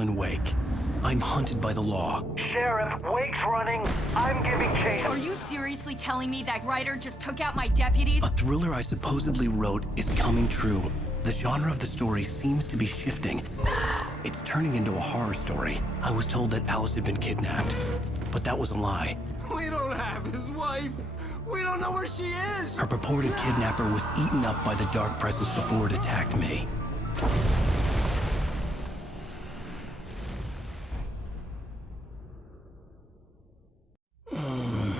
Alan Wake. I'm hunted by the law. Sheriff, Wake's running. I'm giving chase. Are you seriously telling me that writer just took out my deputies? A thriller I supposedly wrote is coming true. The genre of the story seems to be shifting. It's turning into a horror story. I was told that Alice had been kidnapped, but that was a lie. We don't have his wife. We don't know where she is. Her purported kidnapper was eaten up by the dark presence before it attacked me.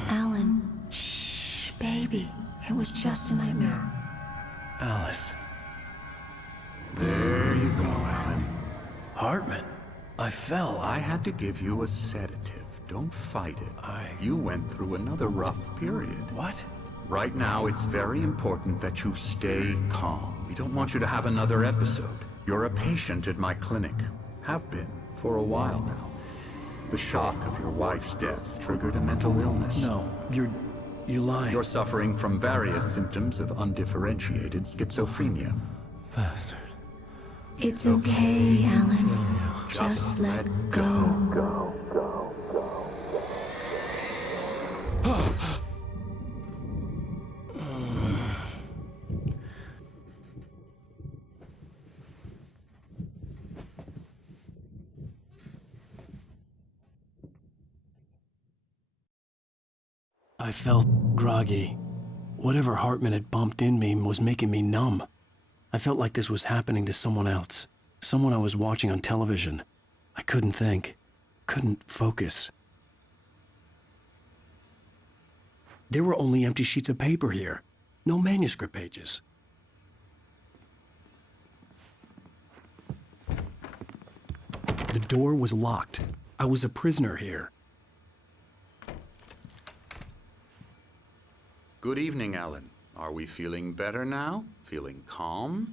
Alan, shh, baby. It was just a nightmare. Alice. There you go, Alan. Hartman. I fell. I had to give you a sedative. Don't fight it. You went through another rough period. What? Right now, it's very important that you stay calm. We don't want you to have another episode. You're a patient at my clinic. Have been for a while now. The shock of your wife's death triggered a mental illness. No, you're lying. You're suffering from various symptoms of undifferentiated schizophrenia. Bastard. It's okay, Alan. Just let go. I felt groggy. Whatever Hartman had bumped in me was making me numb. I felt like this was happening to someone else. Someone I was watching on television. I couldn't think. Couldn't focus. There were only empty sheets of paper here. No manuscript pages. The door was locked. I was a prisoner here. Good evening, Alan. Are we feeling better now? Feeling calm?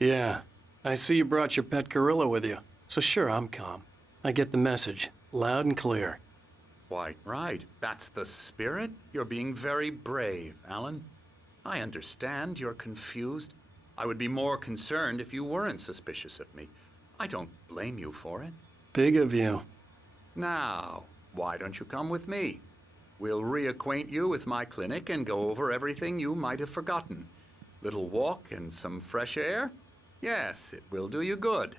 Yeah. I see you brought your pet gorilla with you. So sure, I'm calm. I get the message. Loud and clear. Quite right. That's the spirit. You're being very brave, Alan. I understand you're confused. I would be more concerned if you weren't suspicious of me. I don't blame you for it. Big of you. Now, why don't you come with me? We'll reacquaint you with my clinic and go over everything you might have forgotten. Little walk and some fresh air? Yes, it will do you good.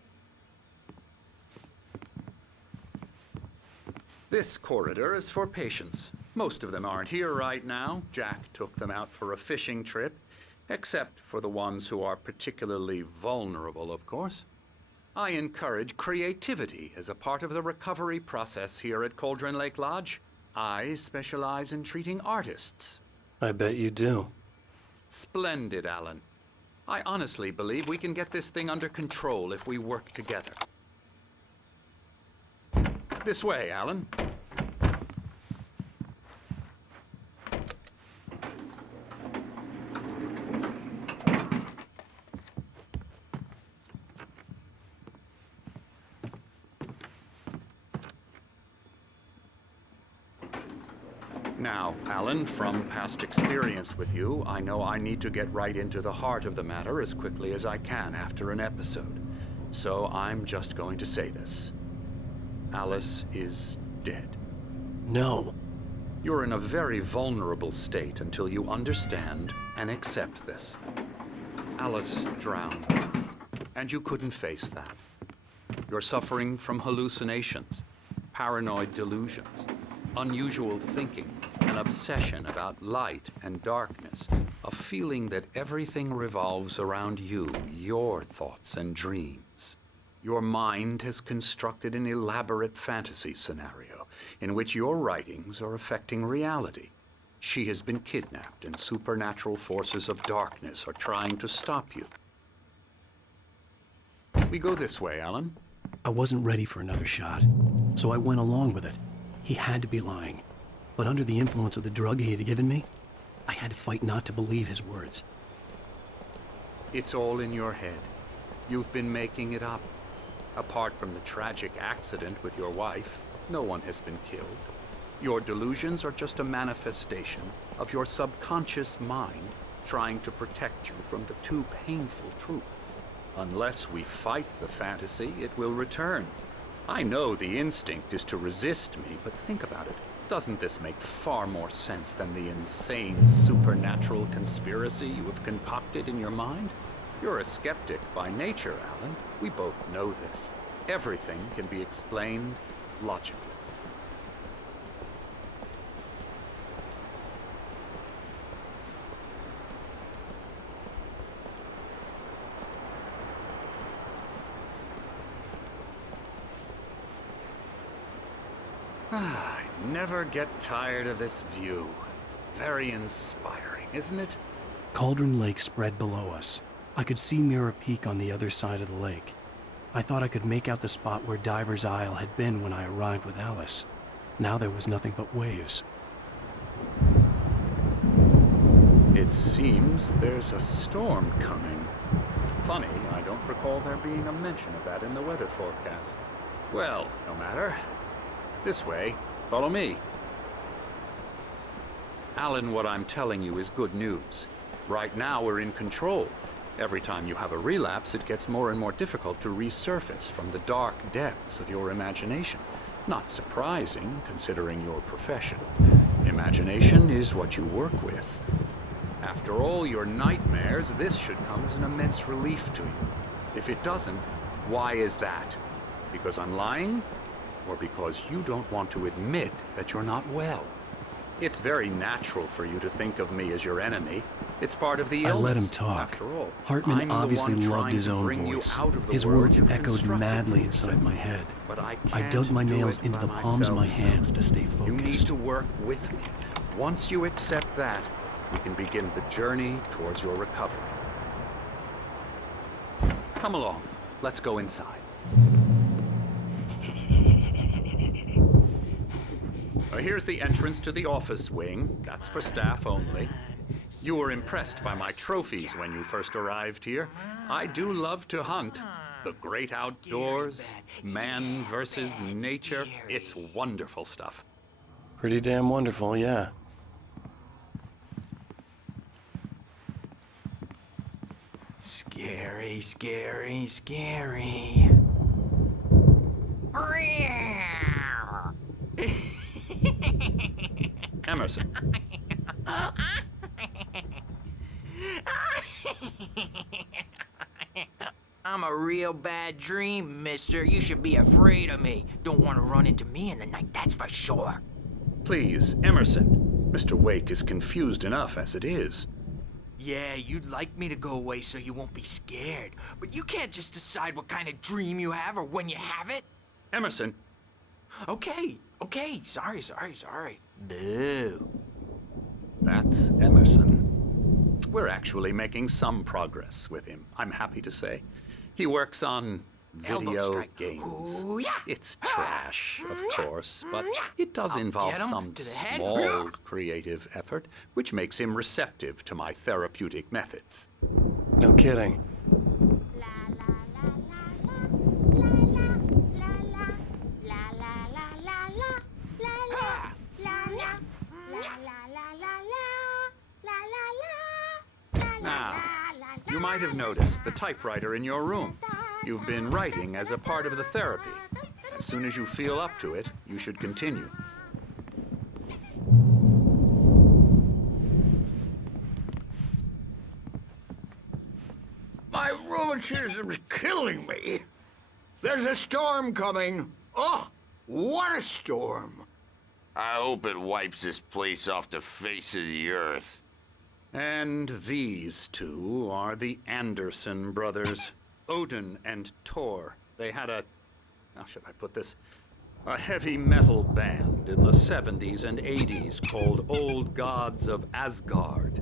This corridor is for patients. Most of them aren't here right now. Jack took them out for a fishing trip, except for the ones who are particularly vulnerable, of course. I encourage creativity as a part of the recovery process here at Cauldron Lake Lodge. I specialize in treating artists. I bet you do. Splendid, Alan. I honestly believe we can get this thing under control if we work together. This way, Alan. Now, Alan, from past experience with you, I know I need to get right into the heart of the matter as quickly as I can after an episode. So I'm just going to say this. Alice is dead. No. You're in a very vulnerable state until you understand and accept this. Alice drowned, and you couldn't face that. You're suffering from hallucinations, paranoid delusions, unusual thinking, an obsession about light and darkness, a feeling that everything revolves around you, your thoughts and dreams. Your mind has constructed an elaborate fantasy scenario in which your writings are affecting reality. She has been kidnapped and supernatural forces of darkness are trying to stop you. We go this way, Alan. I wasn't ready for another shot, so I went along with it. He had to be lying. But under the influence of the drug he had given me, I had to fight not to believe his words. It's all in your head. You've been making it up. Apart from the tragic accident with your wife, no one has been killed. Your delusions are just a manifestation of your subconscious mind trying to protect you from the too painful truth. Unless we fight the fantasy, it will return. I know the instinct is to resist me, but think about it. Doesn't this make far more sense than the insane supernatural conspiracy you have concocted in your mind? You're a skeptic by nature, Alan. We both know this. Everything can be explained logically. I never get tired of this view. Very inspiring, isn't it? Cauldron Lake spread below us. I could see Mirror Peak on the other side of the lake. I thought I could make out the spot where Diver's Isle had been when I arrived with Alice. Now there was nothing but waves. It seems there's a storm coming. Funny, I don't recall there being a mention of that in the weather forecast. Well, no matter. This way. Follow me. Alan, what I'm telling you is good news. Right now, we're in control. Every time you have a relapse, it gets more and more difficult to resurface from the dark depths of your imagination. Not surprising, considering your profession. Imagination is what you work with. After all your nightmares, this should come as an immense relief to you. If it doesn't, why is that? Because I'm lying? Or because you don't want to admit that you're not well? It's very natural for you to think of me as your enemy. It's part of the illness. I let him talk. After all, Hartman I'm obviously the one loved trying his to own bring you voice. out of the His world words you've echoed constructed madly for inside yourself. my head. But I I can't dug my do nails it into by the palms of my myself. hands to stay focused. You need to work with me. Once you accept that, we can begin the journey towards your recovery. Come along. Let's go inside. Here's the entrance to the office wing. That's for staff only. You were impressed by my trophies when you first arrived here. I do love to hunt. The great outdoors, man versus nature. It's wonderful stuff. Pretty damn wonderful, yeah. Scary, scary, scary. Emerson. I'm a real bad dream, mister. You should be afraid of me. Don't want to run into me in the night, that's for sure. Please, Emerson. Mr. Wake is confused enough as it is. Yeah, you'd like me to go away so you won't be scared. But you can't just decide what kind of dream you have or when you have it. Emerson. Okay. Sorry. Boo. That's Emerson. We're actually making some progress with him, I'm happy to say. He works on Elbow video strike. games. Ooh, yeah. It's trash, of course, but it does I'll involve get him some to the head. small creative effort, which makes him receptive to my therapeutic methods. No kidding. Now, you might have noticed the typewriter in your room. You've been writing as a part of the therapy. As soon as you feel up to it, you should continue. My rheumatism's killing me. There's a storm coming. Oh, what a storm. I hope it wipes this place off the face of the earth. And these two are the Anderson brothers, Odin and Thor. They had how should I put this? A heavy metal band in the 70s and 80s called Old Gods of Asgard.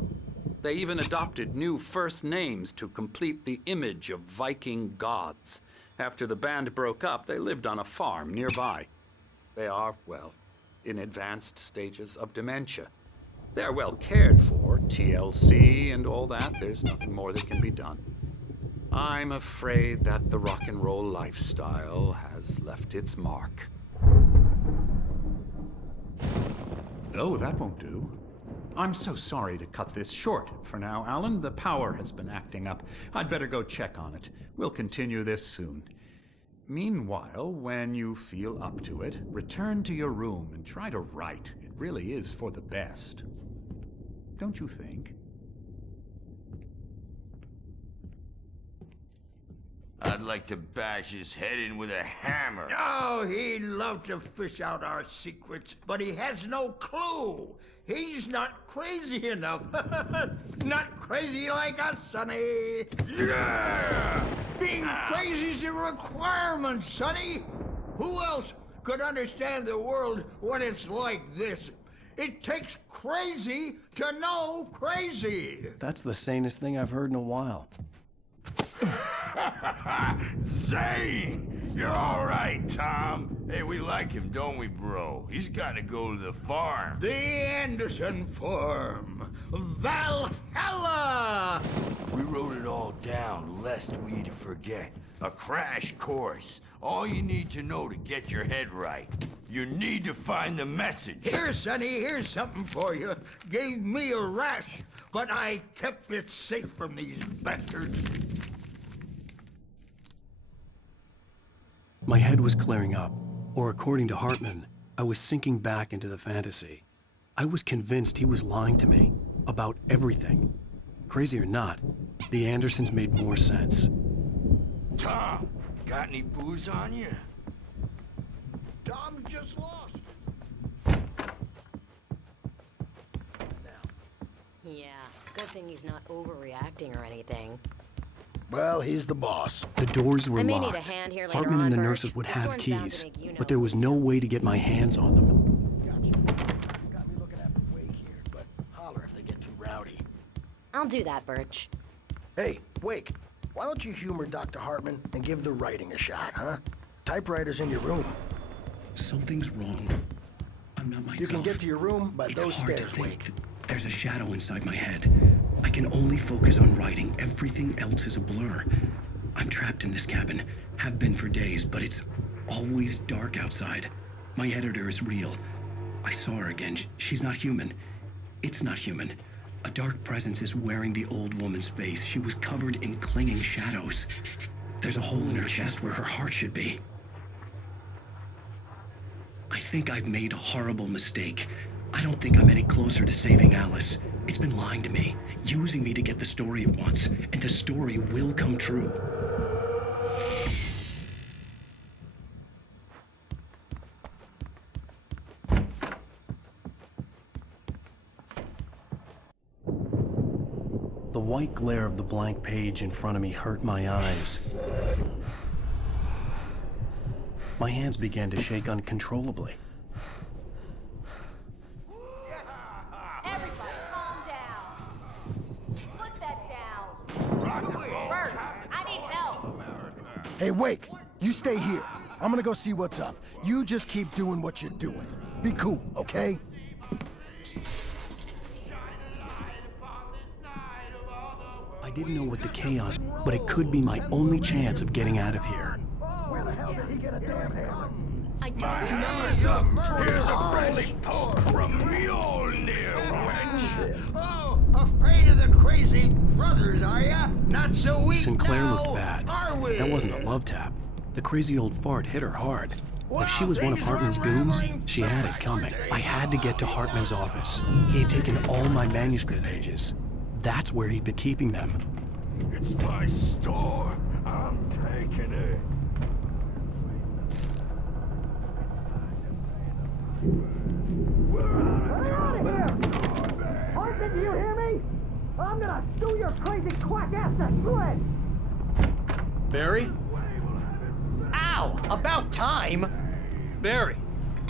They even adopted new first names to complete the image of Viking gods. After the band broke up, they lived on a farm nearby. They are, well, in advanced stages of dementia. They're well cared for, TLC and all that. There's nothing more that can be done. I'm afraid that the rock and roll lifestyle has left its mark. Oh, that won't do. I'm so sorry to cut this short for now, Alan. The power has been acting up. I'd better go check on it. We'll continue this soon. Meanwhile, when you feel up to it, return to your room and try to write. It really is for the best. Don't you think? I'd like to bash his head in with a hammer. Oh, he'd love to fish out our secrets, but he has no clue. He's not crazy enough. Not crazy like us, Sonny. Yeah! Being crazy's a requirement, Sonny. Who else could understand the world when it's like this? It takes crazy to know crazy. That's the sanest thing I've heard in a while. Zane! You're all right, Tom. Hey, we like him, don't we, bro? He's got to go to the farm. The Anderson Farm. Valhalla! We wrote it all down, lest we'd forget. A crash course. All you need to know to get your head right. You need to find the message. Here, Sonny, here's something for you. Gave me a rash, but I kept it safe from these bastards. My head was clearing up, or according to Hartman, I was sinking back into the fantasy. I was convinced he was lying to me about everything. Crazy or not, the Andersons made more sense. Tom, got any booze on you? Tom just lost. Yeah, good thing he's not overreacting or anything. Well, he's the boss. The doors were I may locked. need a hand here later Hartman on, and the Bert. nurses would This have one's bound to keys, make you know but there was no way to get my hands on them. Gotcha. It's got me looking after Wake here, but holler if they get too rowdy. I'll do that, Birch. Hey, Wake, why don't you humor Dr. Hartman and give the writing a shot, huh? Typewriter's in your room. Something's wrong. I'm not myself. You can get to your room by It's those hard to stairs, think. Wake. There's a shadow inside my head. I can only focus on writing. Everything else is a blur. I'm trapped in this cabin. Have been for days, but it's always dark outside. My editor is real. I saw her again. She's not human. It's not human. A dark presence is wearing the old woman's face. She was covered in clinging shadows. There's a hole in her chest where her heart should be. I think I've made a horrible mistake. I don't think I'm any closer to saving Alice. It's been lying to me, using me to get the story it wants, and the story will come true. The white glare of the blank page in front of me hurt my eyes. My hands began to shake uncontrollably. Everybody, calm down. Put that down. Bert, I need help. Hey, Wake, you stay here. I'm gonna go see what's up. You just keep doing what you're doing. Be cool, okay? I didn't know what the chaos, but it could be my only chance of getting out of here. Where the hell did he get a damn hammer? I don't My remember. hammer's up! Here's a friendly poke from Mjolnir, wench! Oh, afraid of the crazy brothers, are ya? Not so weak Sinclair now, looked bad. are we? That wasn't a love tap. The crazy old fart hit her hard. Well, If she was one of things Hartman's were goons, rattling she had it fast coming. today. I had to get to Hartman's office. He had taken all my manuscript pages. That's where he'd been keeping them. It's my store. I'm taking it. Hartman, do you hear me? I'm gonna sue your crazy quack ass to shreds! Barry? Ow! About time! Barry!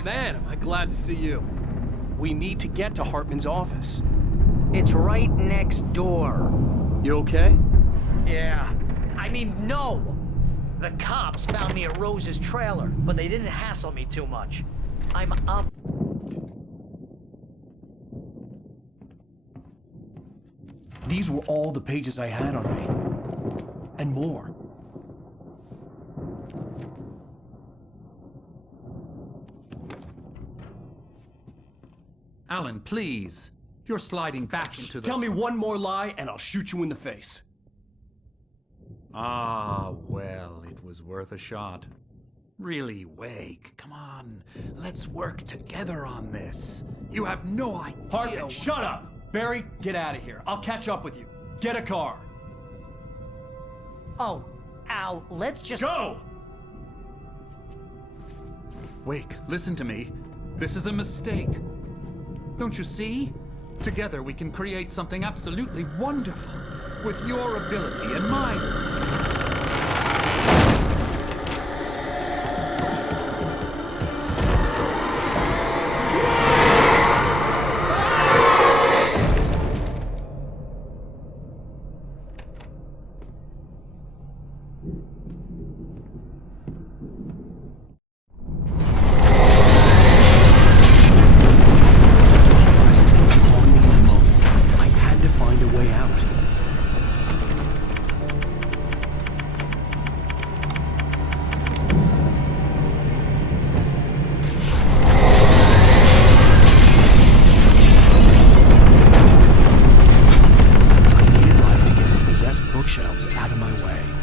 Man, am I glad to see you. We need to get to Hartman's office. It's right next door. You okay? Yeah. I mean, no! The cops found me at Rose's trailer, but they didn't hassle me too much. I'm up. These were all the pages I had on me. And more. Alan, please. You're sliding back into the... Tell me one more lie and I'll shoot you in the face. Ah, well, it was worth a shot. Really, Wake, come on. Let's work together on this. You have no idea. Hartman, shut up! Barry, get out of here. I'll catch up with you. Get a car. Oh, Al, let's just... Go! Wake, listen to me. This is a mistake. Don't you see? Together we can create something absolutely wonderful. With your ability and mine. Out of my way.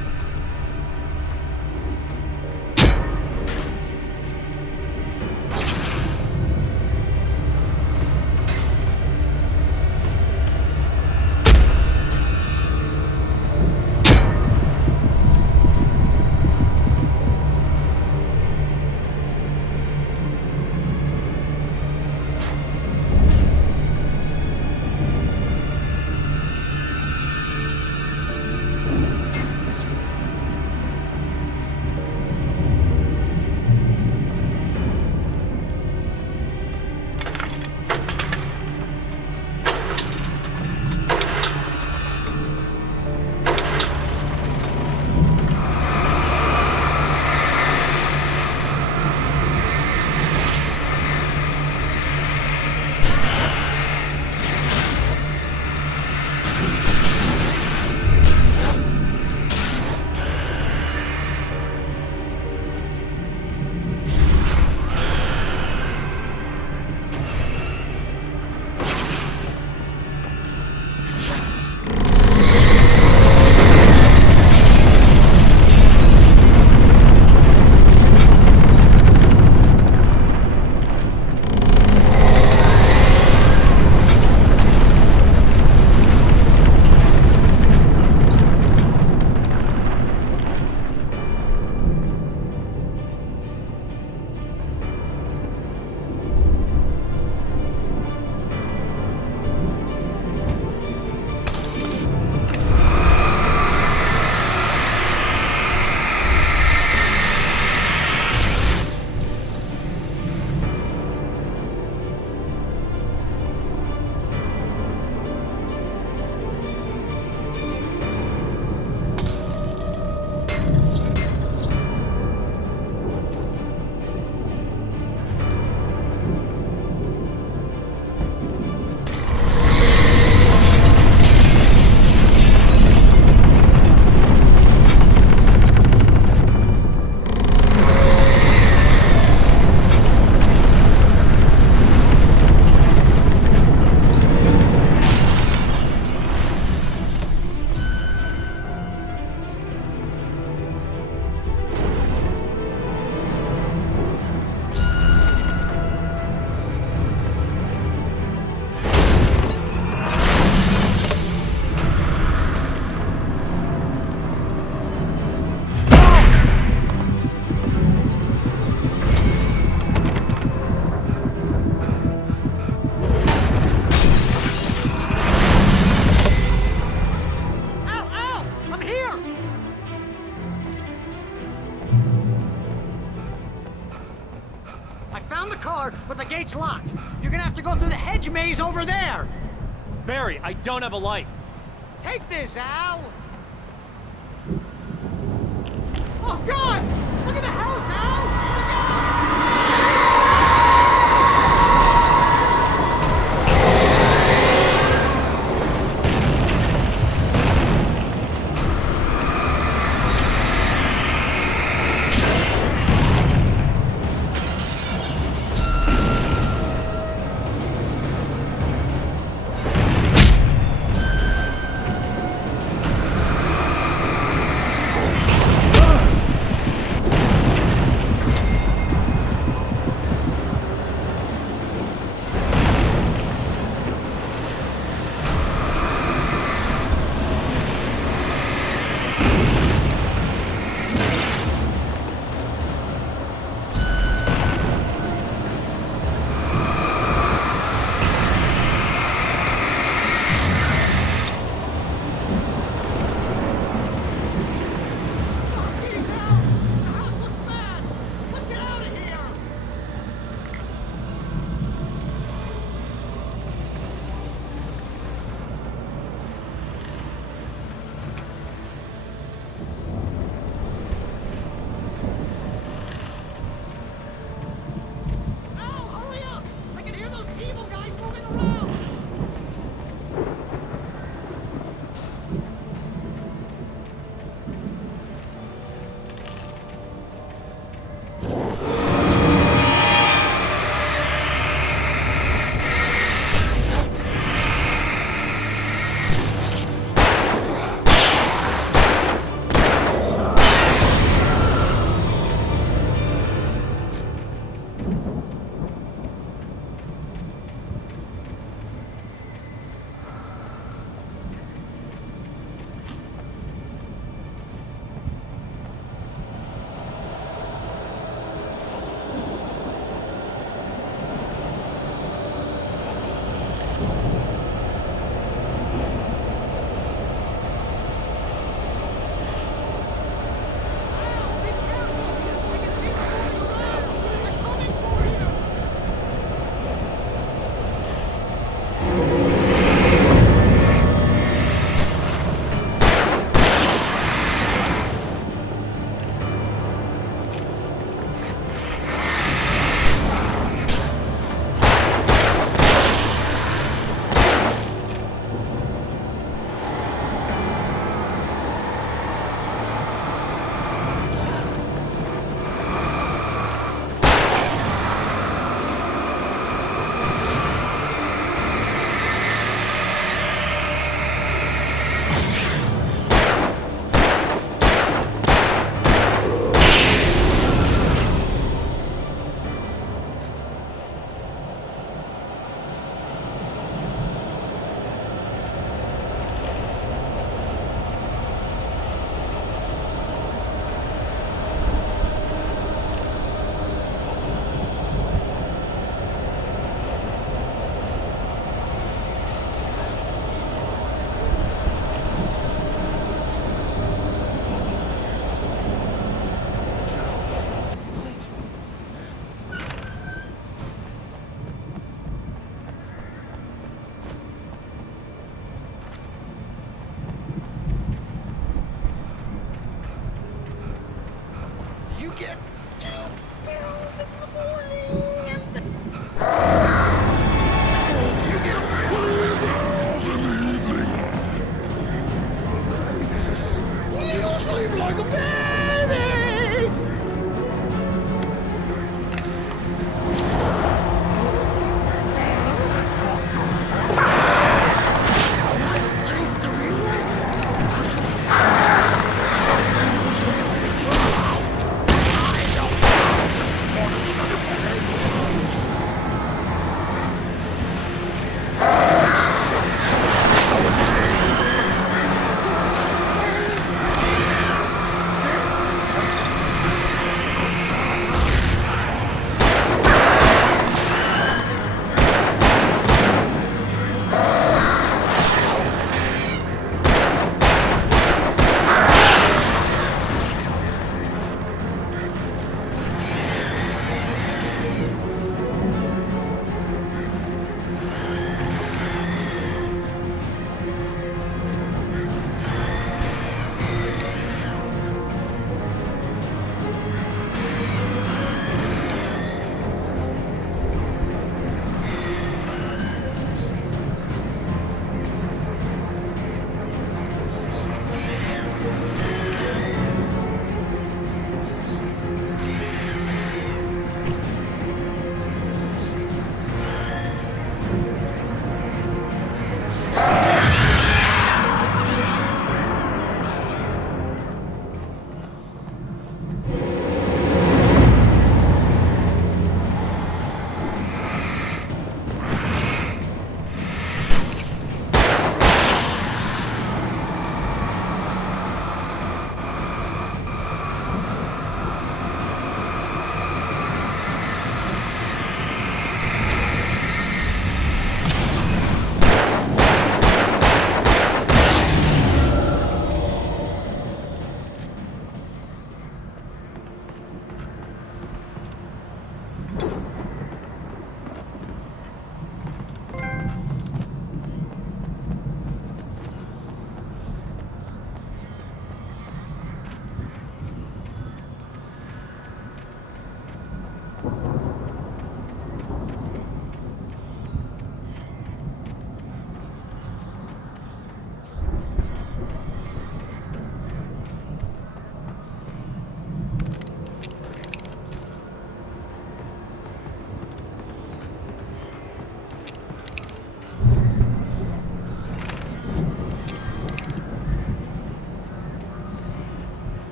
but the gate's locked. You're gonna have to go through the hedge maze over there. Barry, I don't have a light. Take this, Al. Oh, God! Look at the house, Al!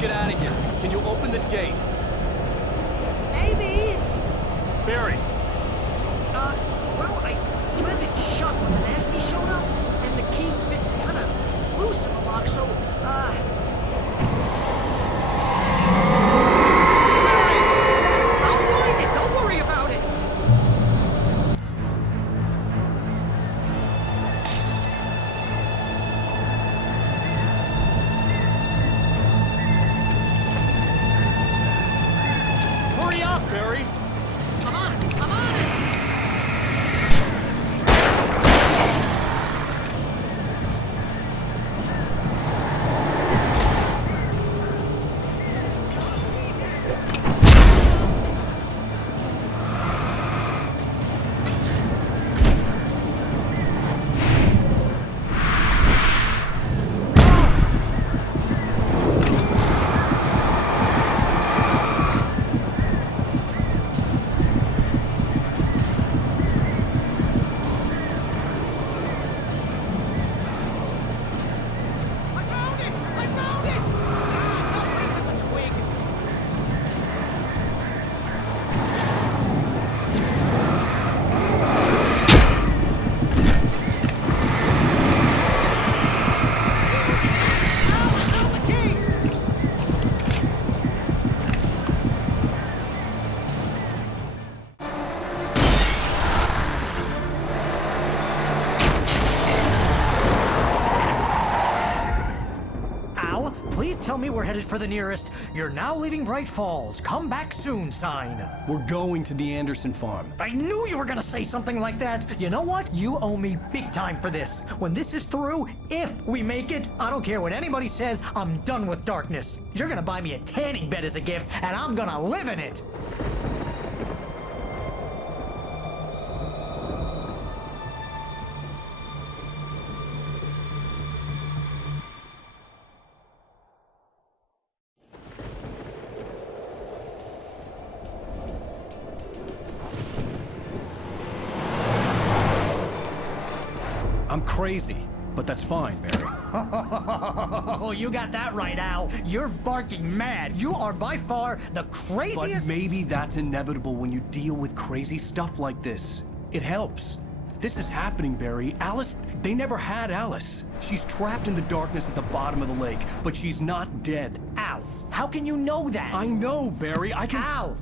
Get out of here. Can you open this gate? Maybe. Barry. Well, I slammed it shut when the nasty showed up, and the key fits kind of loose in the lock, so, I'll find it. Don't worry about it. Hurry up, Barry! I'm on it! I'm on it! tell me we're headed for the nearest "You're now leaving Bright Falls. Come back soon" sign. We're going to the Anderson farm. I knew you were gonna say something like that. You know what? You owe me big time for this. When this is through, if we make it, I don't care what anybody says, I'm done with darkness. You're gonna buy me a tanning bed as a gift, and I'm gonna live in it. I'm crazy, but that's fine, Barry. Oh, you got that right, Al. You're barking mad. You are by far the craziest... But maybe that's inevitable when you deal with crazy stuff like this. It helps. This is happening, Barry. Alice, they never had Alice. She's trapped in the darkness at the bottom of the lake, but she's not dead. Al, how can you know that? I know, Barry. I can... Al,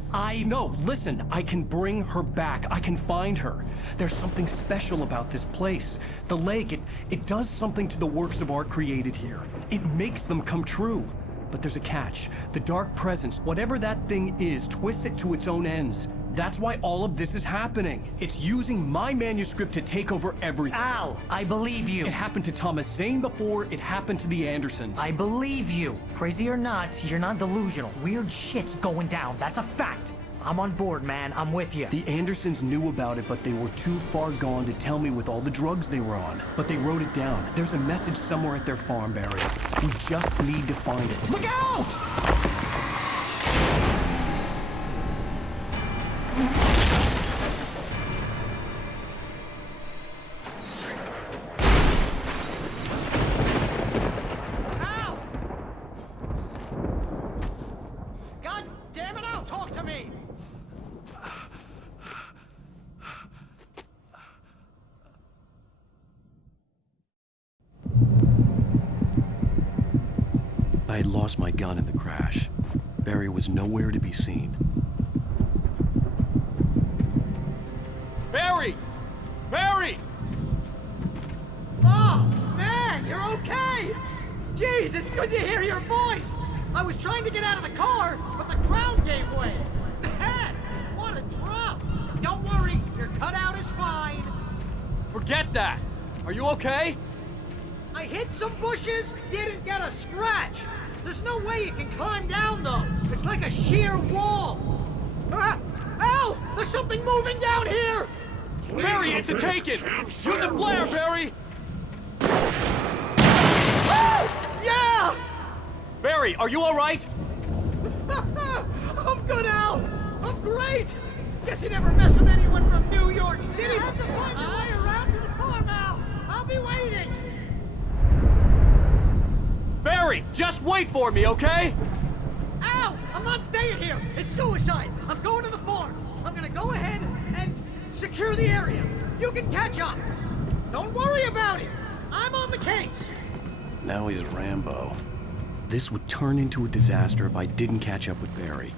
No, listen. I can bring her back. I can find her. There's something special about this place. The lake, it does something to the works of art created here. It makes them come true. But there's a catch. The dark presence, whatever that thing is, twists it to its own ends. That's why all of this is happening. It's using my manuscript to take over everything. Al, I believe you. It happened to Thomas Zane before, it happened to the Andersons. I believe you. Crazy or not, you're not delusional. Weird shit's going down. That's a fact. I'm on board, man. I'm with you. The Andersons knew about it, but they were too far gone to tell me with all the drugs they were on. But they wrote it down. There's a message somewhere at their farm, Barry. We just need to find it. Look out! I had lost my gun in the crash. Barry was nowhere to be seen. Barry! Barry! Oh, man, you're okay! Jeez, it's good to hear your voice! I was trying to get out of the car, but the ground gave way. Man, what a drop! Don't worry, your cutout is fine. Forget that! Are you okay? I hit some bushes, didn't get a scratch. There's no way you can climb down, though. It's like a sheer wall. Ah! Al! There's something moving down here! Barry, it's a taken! Shoot the flare, Barry! Oh! Yeah! Barry, are you all right? I'm good, Al. I'm great. Guess you never messed with anyone from New York City before. Hi, around to the farm, Al. I'll be waiting. Barry, just wait for me, okay? Al, I'm not staying here. It's suicide. I'm going to the farm. I'm gonna go ahead and secure the area. You can catch up. Don't worry about it. I'm on the case. Now he's Rambo. This would turn into a disaster if I didn't catch up with Barry.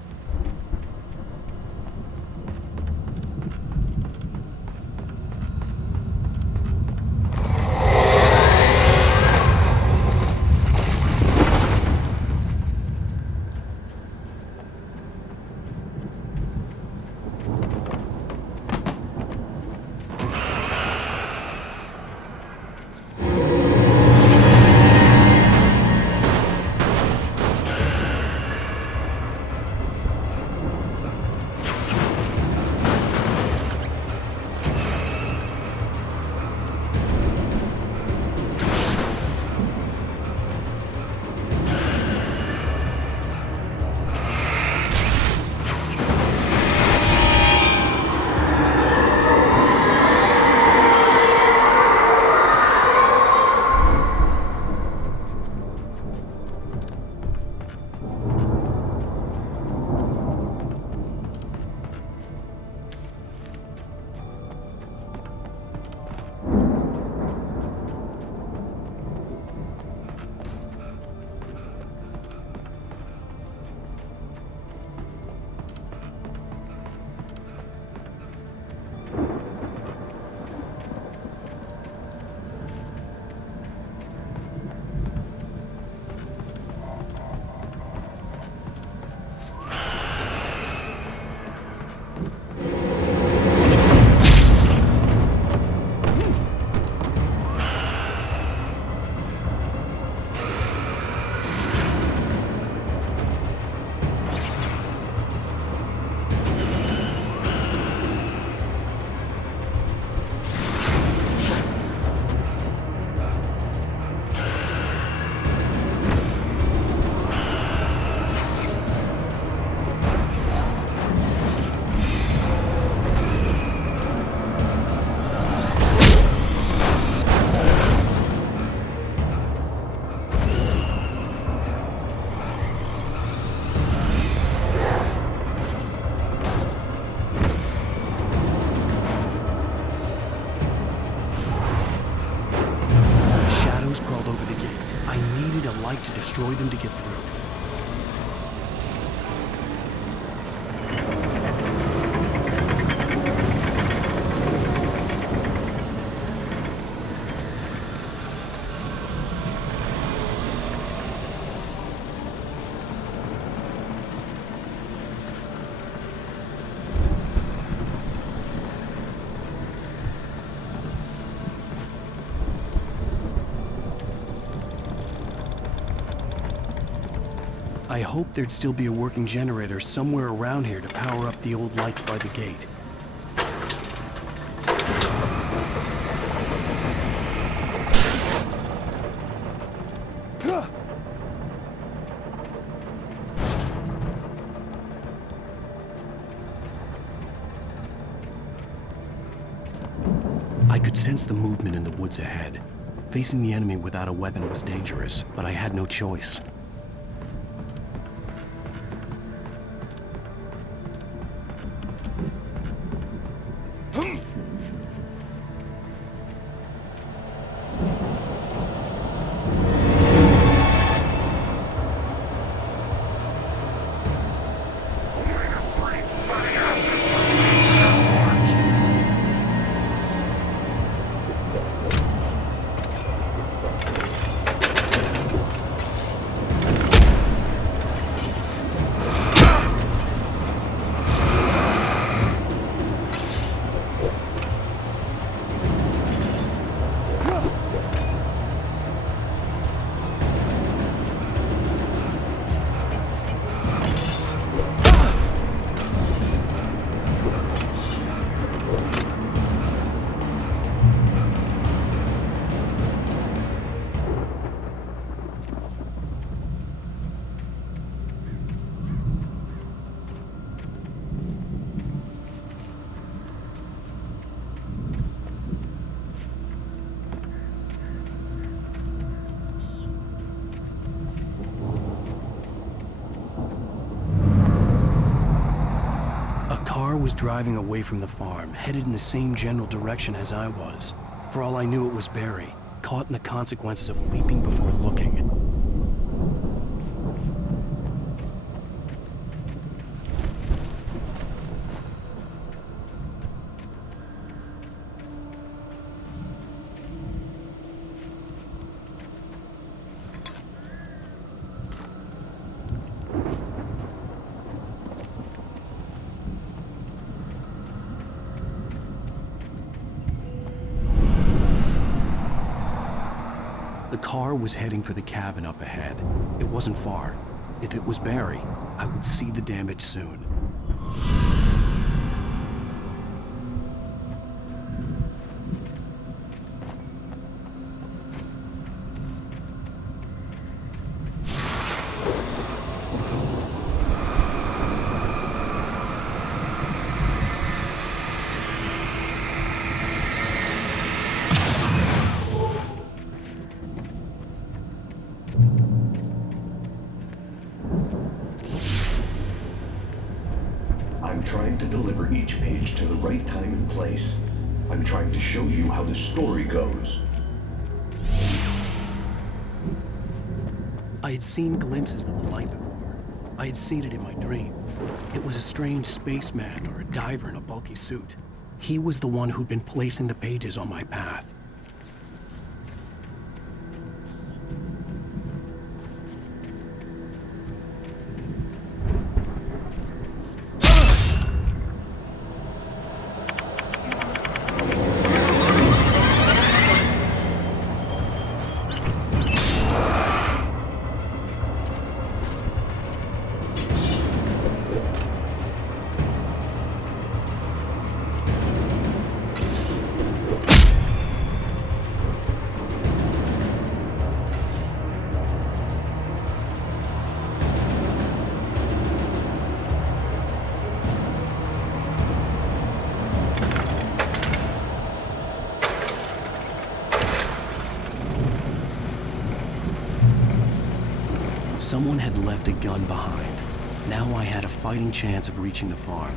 to destroy them to get through. I hoped there'd still be a working generator somewhere around here to power up the old lights by the gate. I could sense the movement in the woods ahead. Facing the enemy without a weapon was dangerous, but I had no choice. Was driving away from the farm, headed in the same general direction as I was. For all I knew, it was Barry, caught in the consequences of leaping before looking. The car was heading for the cabin up ahead. It wasn't far. If it was Barry, I would see the damage soon. I'm trying to deliver each page to the right time and place. I'm trying to show you how the story goes. I had seen glimpses of the light before. I had seen it in my dream. It was a strange spaceman or a diver in a bulky suit. He was the one who'd been placing the pages on my path. Someone had left a gun behind. Now I had a fighting chance of reaching the farm.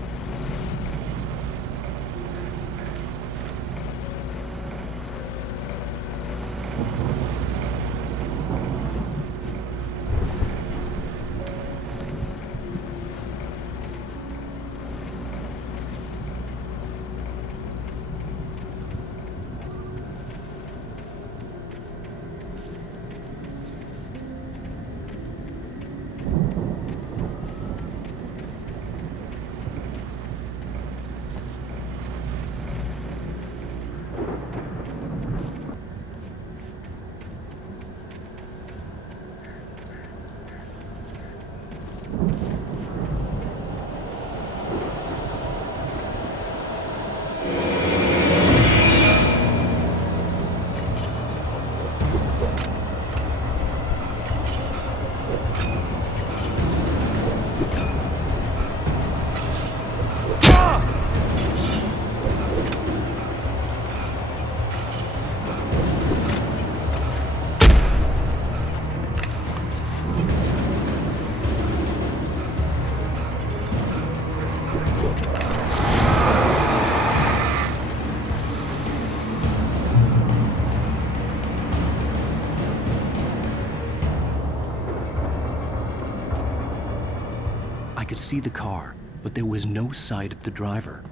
could see the car, but there was no sight of the driver.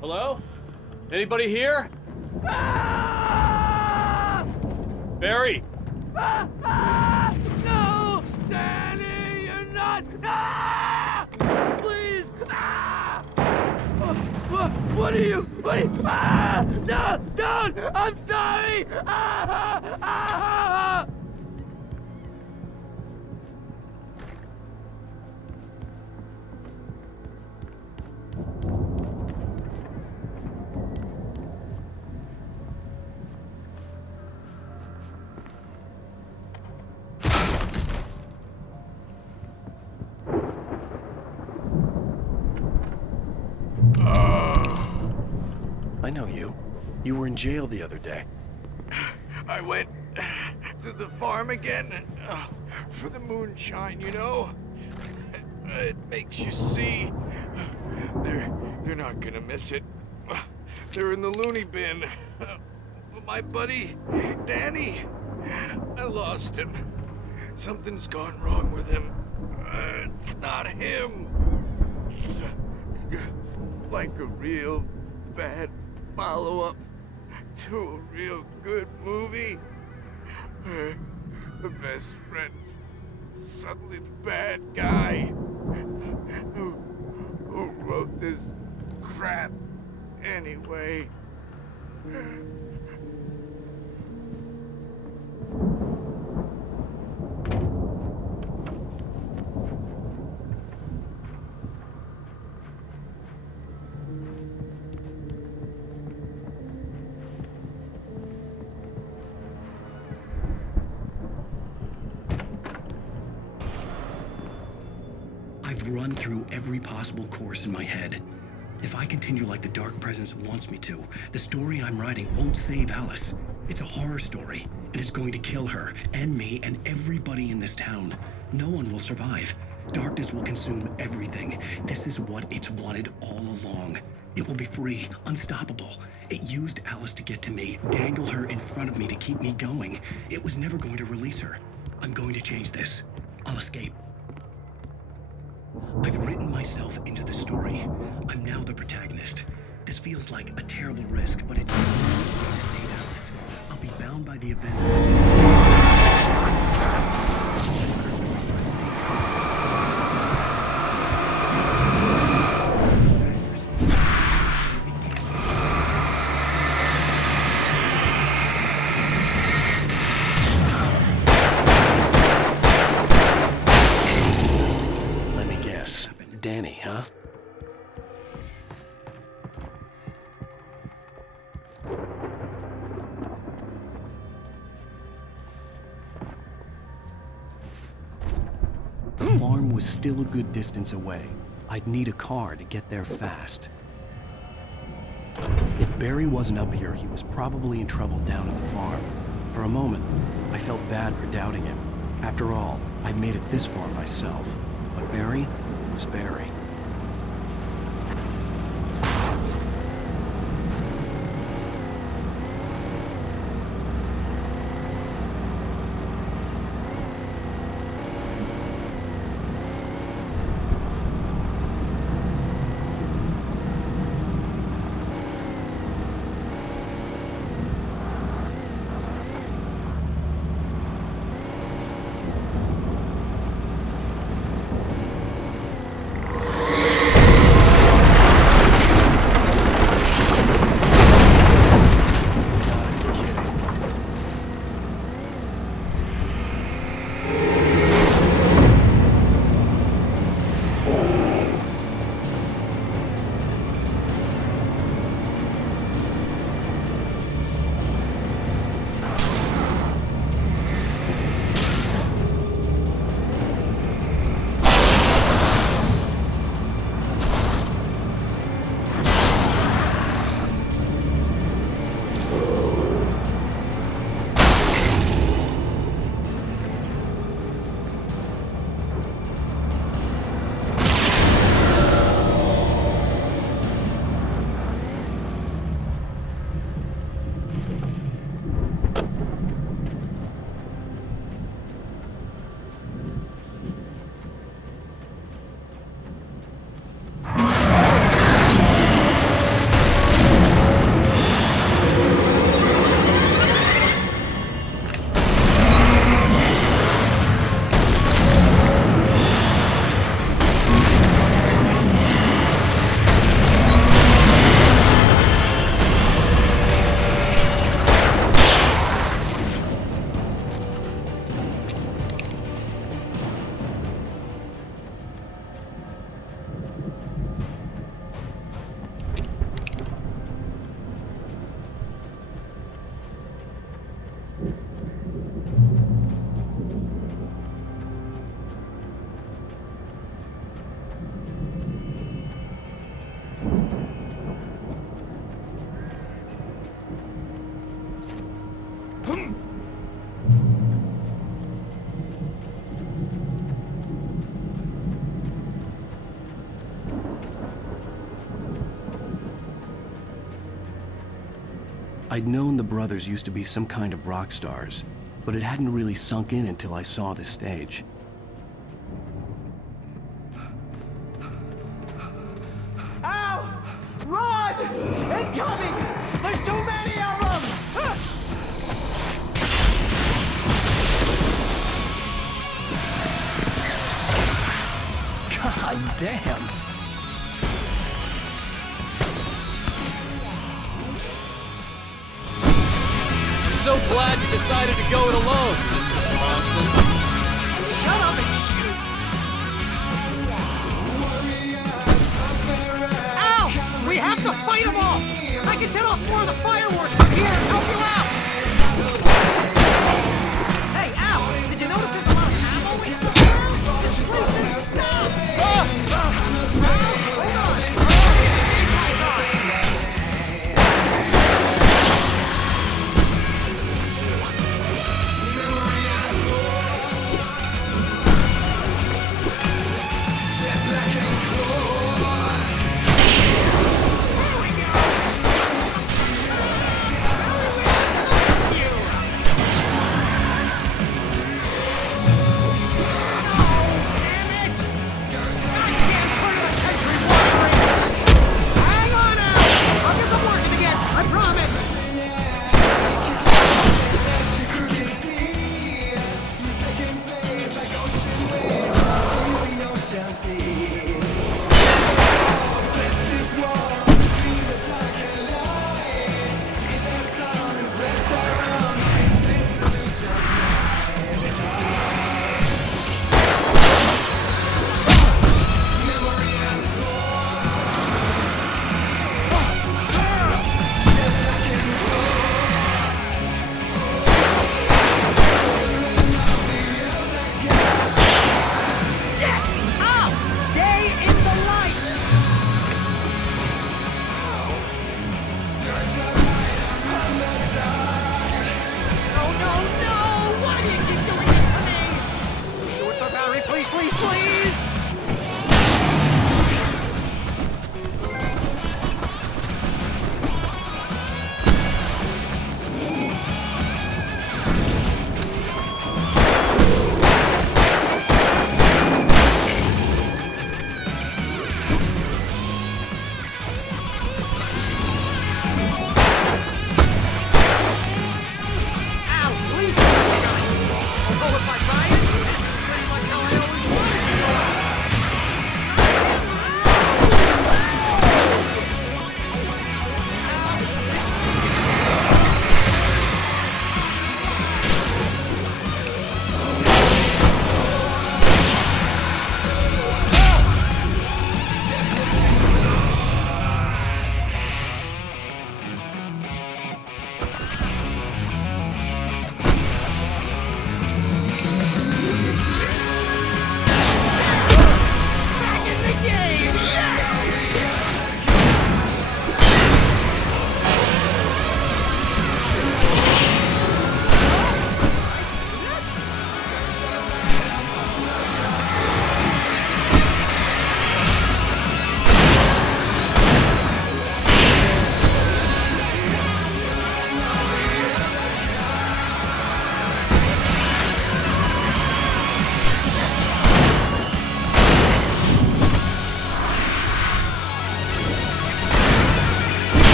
Hello? Anybody here? Barry! No! Danny, you're not! Please! What are you? No! Don't! I'm sorry! I know you. You were in jail the other day. I went to the farm again for the moonshine, you know? It makes you see. They're not gonna miss it. They're in the loony bin. But my buddy, Danny, I lost him. Something's gone wrong with him. It's not him. Like a real bad follow-up to a real good movie. The best friend's suddenly the bad guy. Who wrote this crap anyway? I've run through every possible course in my head. If I continue like the Dark Presence wants me to, the story I'm writing won't save Alice. It's a horror story, and it's going to kill her, and me, and everybody in this town. No one will survive. Darkness will consume everything. This is what it's wanted all along. It will be free, unstoppable. It used Alice to get to me, dangled her in front of me to keep me going. It was never going to release her. I'm going to change this. I'll escape. I've written myself into the story. I'm now the protagonist. This feels like a terrible risk, but it's I'll be bound by the events of Danny, huh? The farm was still a good distance away. I'd need a car to get there fast. If Barry wasn't up here, he was probably in trouble down at the farm. For a moment, I felt bad for doubting him. After all, I'd made it this far myself. But Barry was Barry. I'd known the brothers used to be some kind of rock stars, but it hadn't really sunk in until I saw the stage. Al! Run! Incoming! There's too many of them! God damn! I'm so glad you decided to go it alone, Mr. Thompson. Shut up and shoot! Al! We have to fight them all! I can set off more of the fireworks from here and help you out! Hey, Al! Did you notice there's a lot of ammo wasted around? This place is stopped! Hold on! Stage lights on!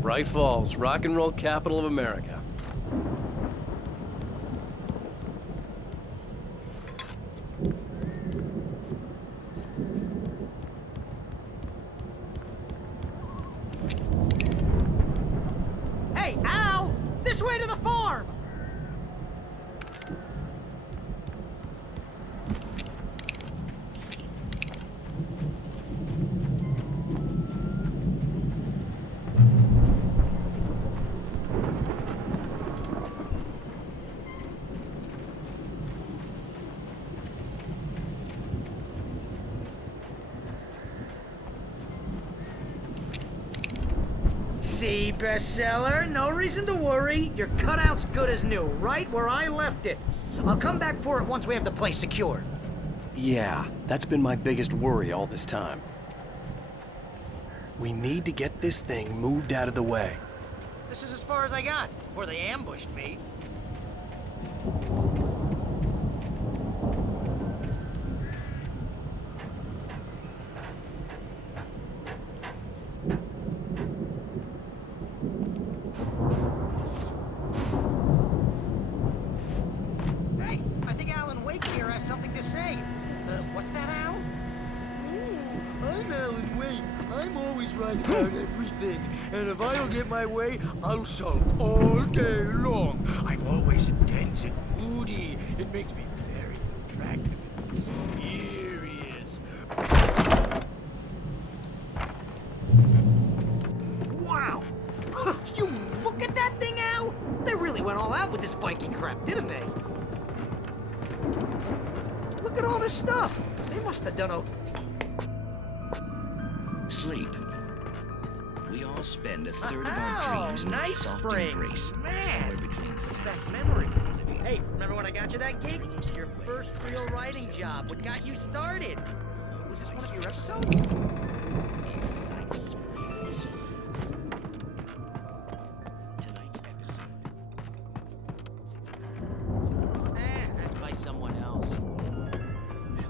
Bright Falls, rock and roll capital of America. Hey, Al! This way to the farm! See, bestseller, no reason to worry. Your cutout's good as new, right where I left it. I'll come back for it once we have the place secured. Yeah, that's been my biggest worry all this time. We need to get this thing moved out of the way. This is as far as I got before they ambushed me. Hey, I think Alan Wake here has something to say. What's that, Al? I'm Alan Wake. I'm always right about everything. And if I don't get my way, I'll sulk all day long. I'm always intense and moody. It makes me very attractive and mysterious. Wow! You look at that thing, Al! They really went all out with this Viking crap, didn't they? Look at all this stuff. They must have done a... Sleep. We all spend a third of our dreams in a Night soft Springs. embrace. Man, flashback memories. Hey, remember when I got you that gig? Your first real writing job. What got you started? Was this one of your episodes? That's by someone else.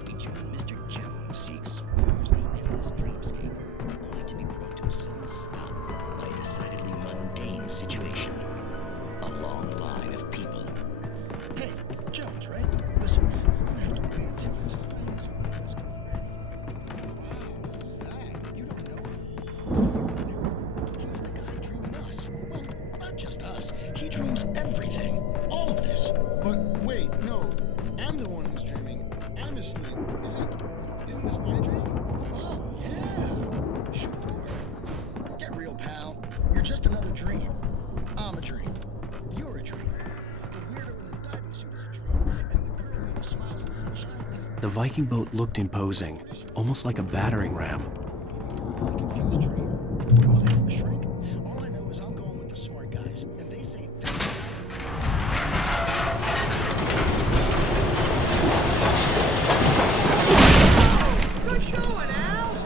We join Mr. Jones. He explores the endless dreamscape, only to be brought to a sudden stop by a decidedly mundane situation. A long line of people. Hey, Jones, right? Listen, we're gonna have to wait until his highness Oriole's come ready. Wow, who's that? You don't know him. You knew. He's the guy dreaming us. Well, not just us. He dreams everything. All of this. But wait, no. I'm the one who's dreaming. I'm asleep. Isn't this my dream? Oh, yeah. Sure. Get real, pal. You're just another dream. I'm a dream. You're a dream. The weirdo in the diving suit is a dream. And the girl who smiles in sunshine is... The Viking boat looked imposing, almost like a battering ram. confused dream. Am I a shrink? All I know is I'm going with the smart guys, and they say... Good going, Al!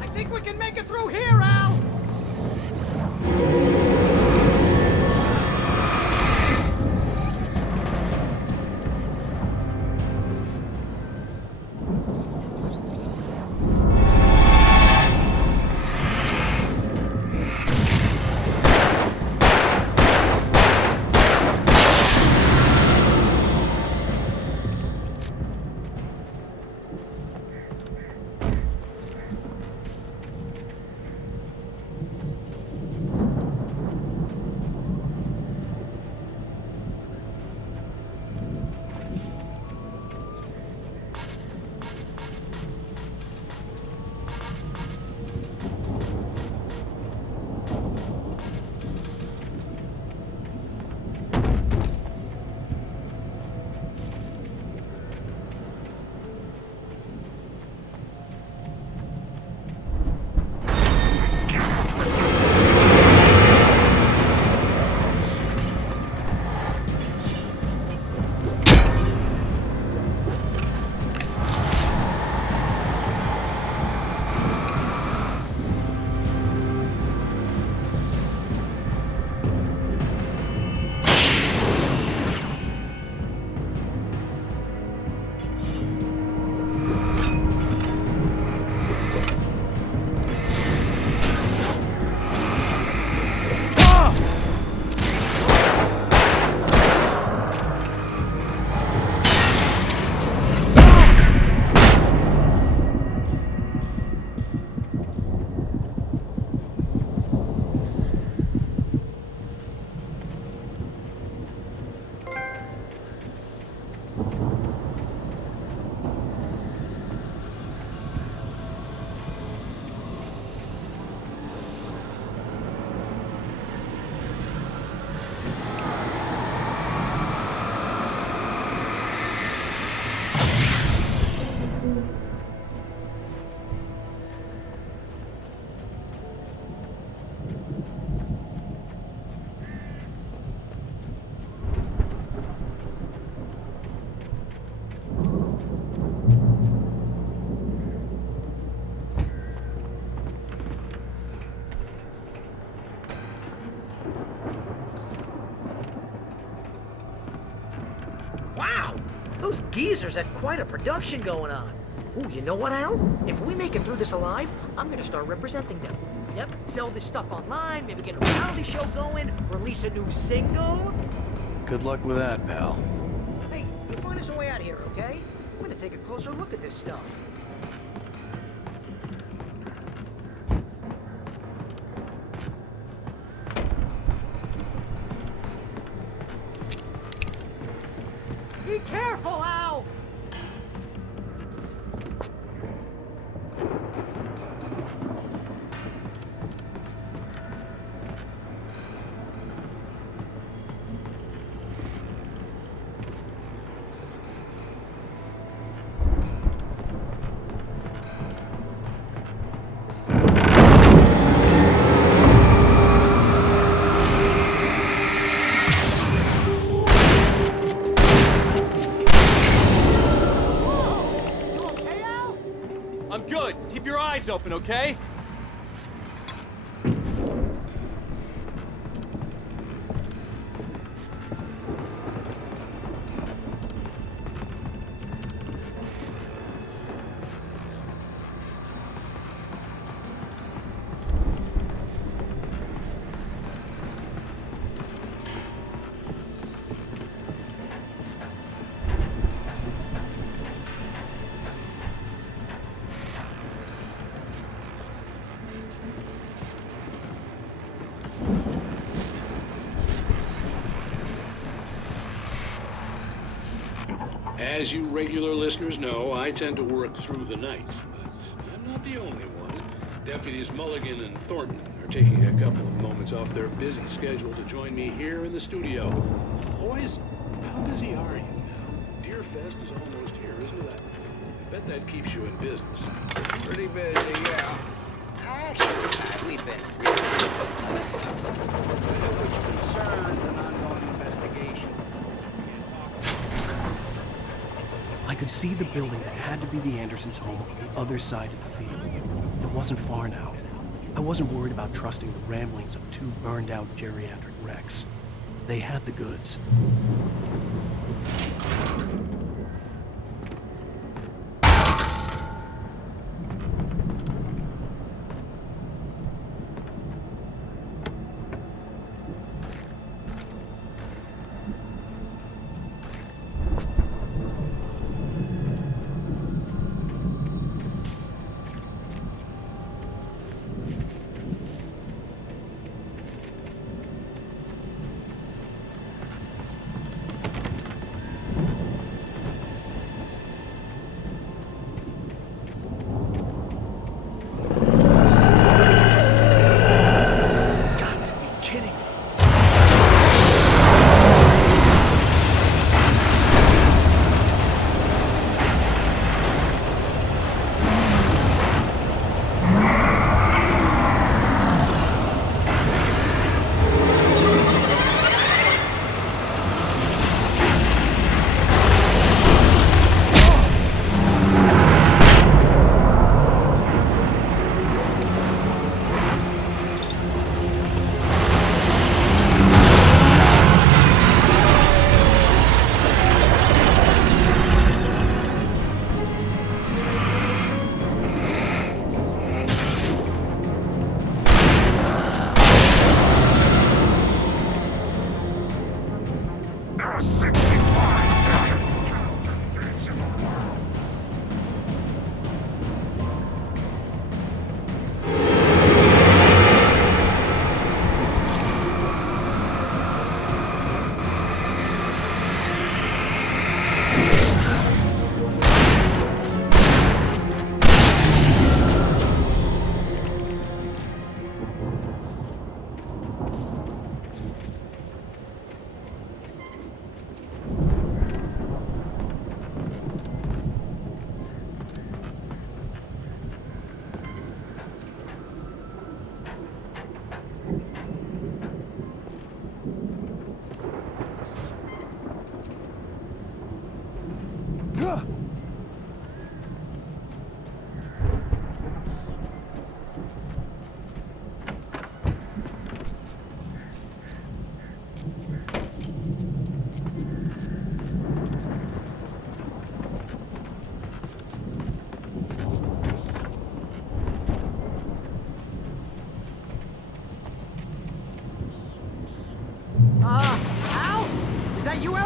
I think we can make it through here, Al! Those geezers had quite a production going on. Ooh, you know what, Al? If we make it through this alive, I'm gonna start representing them. Yep, sell this stuff online, maybe get a reality show going, release a new single. Good luck with that, pal. Hey, you find us a way out of here, okay? I'm gonna take a closer look at this stuff. Be careful, Al! I'm good. Keep your eyes open, okay? As you regular listeners know, I tend to work through the night, but I'm not the only one. Deputies Mulligan and Thornton are taking a couple of moments off their busy schedule to join me here in the studio. Boys, how busy are you now? Deerfest is almost here, isn't it? I bet that keeps you in business. Pretty busy, yeah. Actually, we've been really which concerns an ongoing investigation. I could see the building that had to be the Andersons' home on the other side of the field. It wasn't far now. I wasn't worried about trusting the ramblings of two burned-out geriatric wrecks. They had the goods.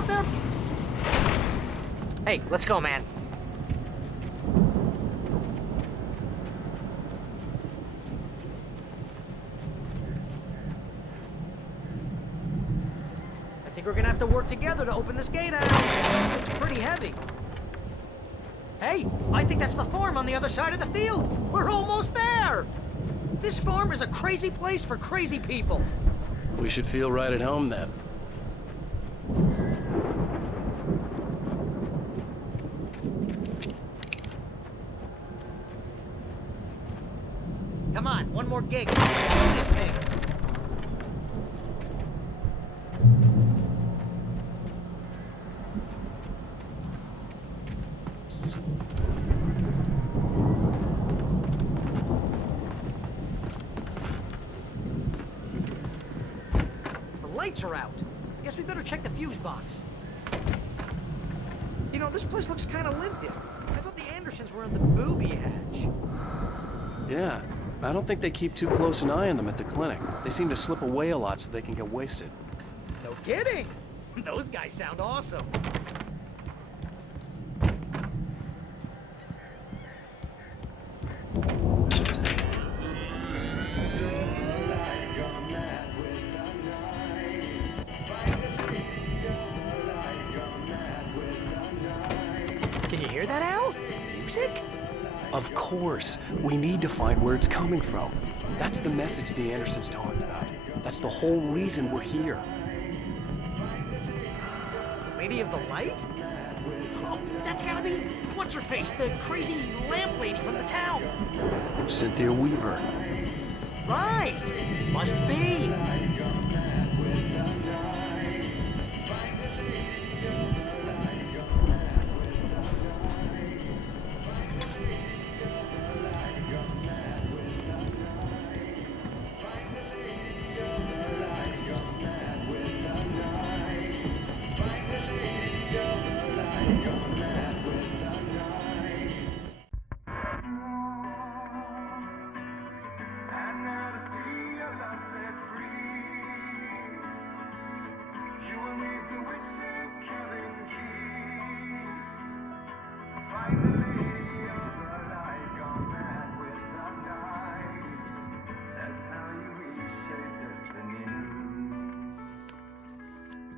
out there? Hey, let's go, man. I think we're gonna have to work together to open this gate out. It's pretty heavy. Hey, I think that's the farm on the other side of the field. We're almost there. This farm is a crazy place for crazy people. We should feel right at home then. Come on, one more gig. Let's do this thing. The lights are out. Guess we better check the fuse box. You know, this place looks kind of lived in. I thought the Andersons were in the booby hatch. Yeah, I don't think they keep too close an eye on them at the clinic. They seem to slip away a lot so they can get wasted. No kidding. Those guys sound awesome. Can you hear that, Al? Music? Of course. We need to find where it's coming from. That's the message the Andersons talked about. That's the whole reason we're here. Lady of the Light? Oh, that's gotta be what's-her-face, the crazy lamp lady from the town. Cynthia Weaver. Right! Must be.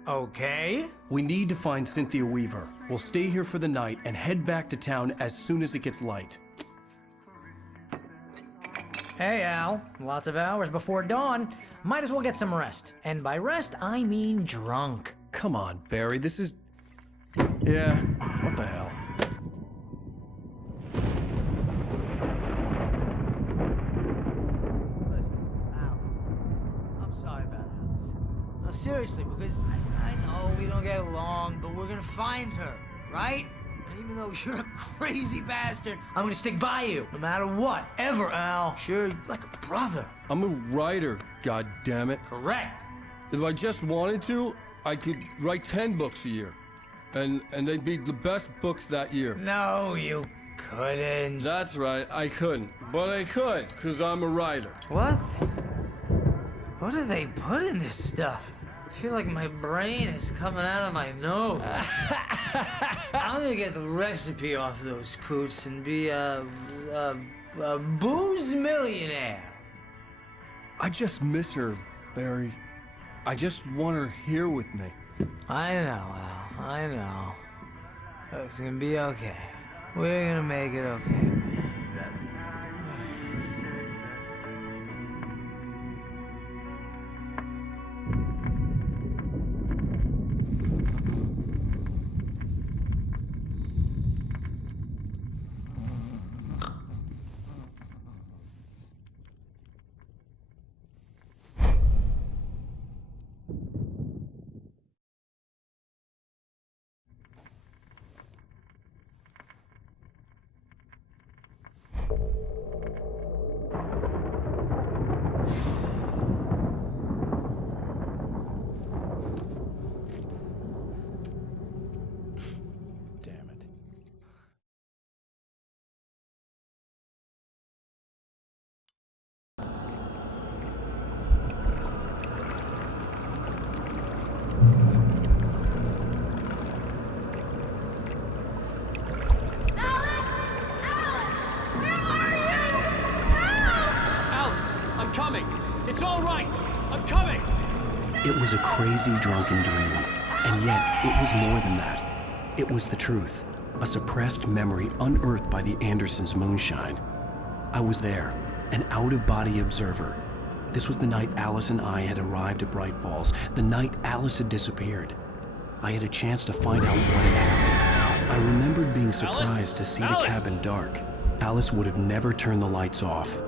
Okay. We need to find Cynthia Weaver. We'll stay here for the night and head back to town as soon as it gets light. Hey, Al. Lots of hours before dawn. Might as well get some rest. And by rest, I mean drunk. Come on, Barry, this is... Yeah, what the hell? I'm sorry about that. No, seriously, because I know we don't get along, but we're gonna find her, right? And even though you're a crazy bastard, I'm gonna stick by you, no matter what, ever, Al. Sure, you're like a brother. I'm a writer, God damn it. Correct. If I just wanted to, I could write 10 books a year. And they'd be the best books that year. No, you couldn't. That's right, I couldn't. But I could, because I'm a writer. What? What do they put in this stuff? I feel like my brain is coming out of my nose. I'm gonna get the recipe off those coots and be a booze millionaire. I just miss her, Barry. I just want her here with me. I know, Al. I know. It's gonna be okay. We're gonna make it okay. It was a crazy, drunken dream, and yet it was more than that. It was the truth, a suppressed memory unearthed by the Andersons' moonshine. I was there, an out-of-body observer. This was the night Alice and I had arrived at Bright Falls, the night Alice had disappeared. I had a chance to find out what had happened. I remembered being surprised to see the cabin dark. Alice would have never turned the lights off.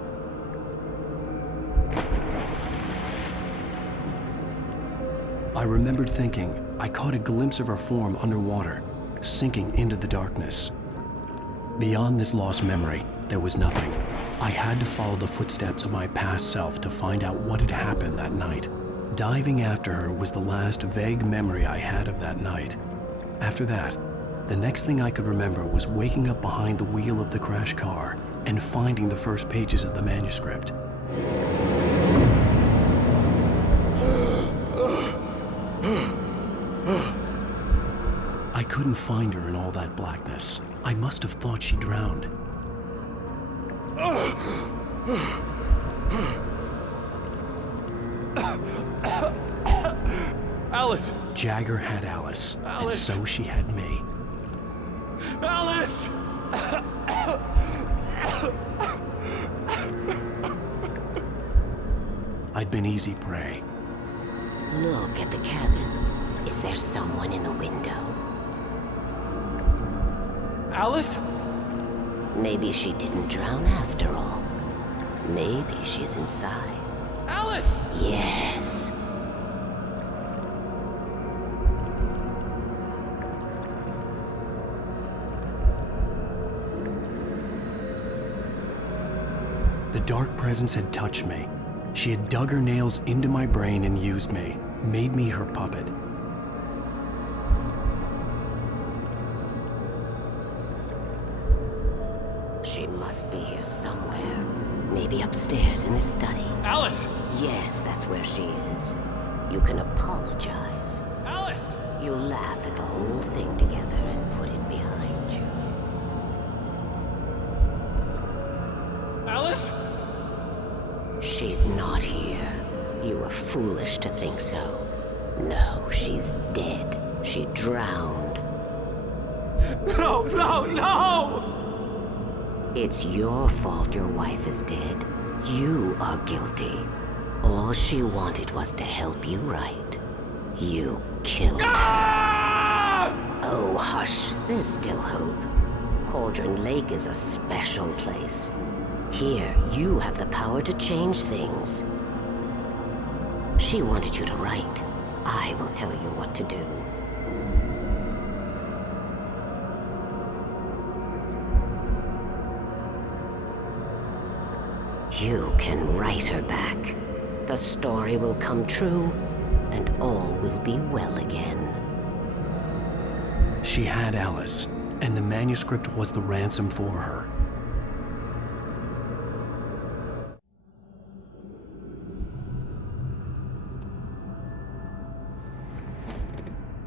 I remembered thinking I caught a glimpse of her form underwater, sinking into the darkness. Beyond this lost memory, there was nothing. I had to follow the footsteps of my past self to find out what had happened that night. Diving after her was the last vague memory I had of that night. After that, the next thing I could remember was waking up behind the wheel of the crashed car and finding the first pages of the manuscript. I couldn't find her in all that blackness. I must have thought she drowned. Alice! Jagger had Alice, and so she had me. Alice! I'd been easy prey. Look at the cabin. Is there someone in the window? Alice? Maybe she didn't drown after all. Maybe she's inside. Alice! Yes. The dark presence had touched me. She had dug her nails into my brain and used me, made me her puppet. She must be here somewhere. Maybe upstairs in the study. Alice! Yes, that's where she is. You can apologize. Alice! You laugh at the whole thing together and put it behind you. Alice? She's not here. You were foolish to think so. No, she's dead. She drowned. No, no, no! It's your fault your wife is dead. You are guilty. All she wanted was to help you right. You killed her. Oh, hush. There's still hope. Cauldron Lake is a special place. Here, you have the power to change things. She wanted you to write. I will tell you what to do. You can write her back. The story will come true, and all will be well again. She had Alice, and the manuscript was the ransom for her.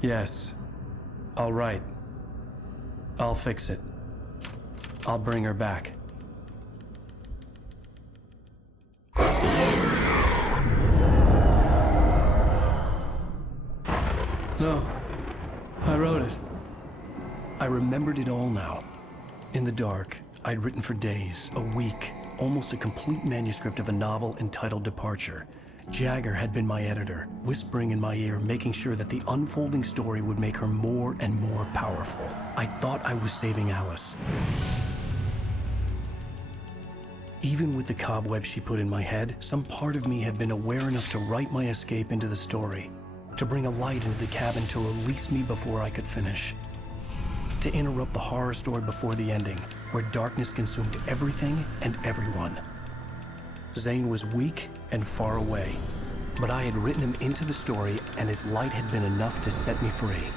Yes. I'll write. I'll fix it. I'll bring her back. No. I wrote it. I remembered it all now. In the dark, I'd written for days, a week, almost a complete manuscript of a novel entitled Departure. Jagger had been my editor, whispering in my ear, making sure that the unfolding story would make her more and more powerful. I thought I was saving Alice. Even with the cobwebs she put in my head, some part of me had been aware enough to write my escape into the story, to bring a light into the cabin to release me before I could finish, to interrupt the horror story before the ending, where darkness consumed everything and everyone. Zane was weak and far away, but I had written him into the story, and his light had been enough to set me free.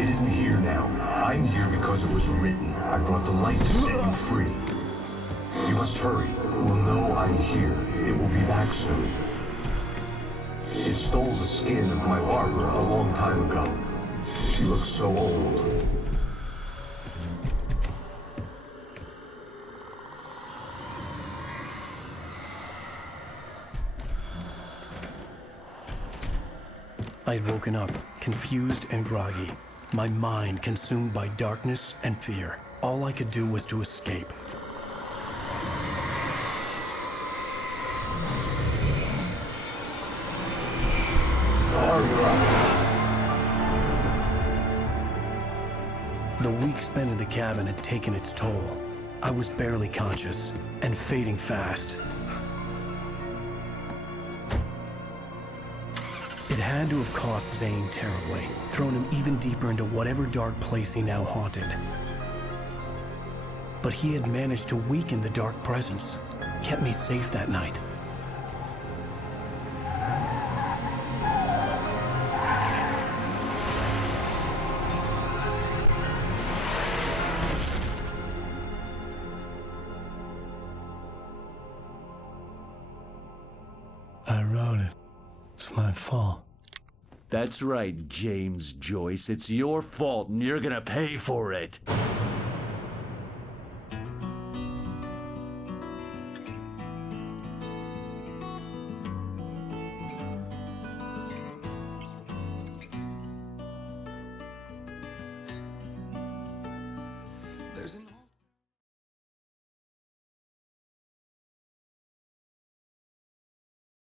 It isn't here now. I'm here because it was written. I brought the light to set you free. You must hurry. It will know I'm here. It will be back soon. It stole the skin of my Barbara a long time ago. She looks so old. I had woken up, confused and groggy, my mind consumed by darkness and fear. All I could do was to escape. The week spent in the cabin had taken its toll. I was barely conscious, and fading fast. It had to have cost Zane terribly, thrown him even deeper into whatever dark place he now haunted. But he had managed to weaken the dark presence, kept me safe that night. I wrote it. It's my fault. That's right, James Joyce. It's your fault, and you're gonna pay for it.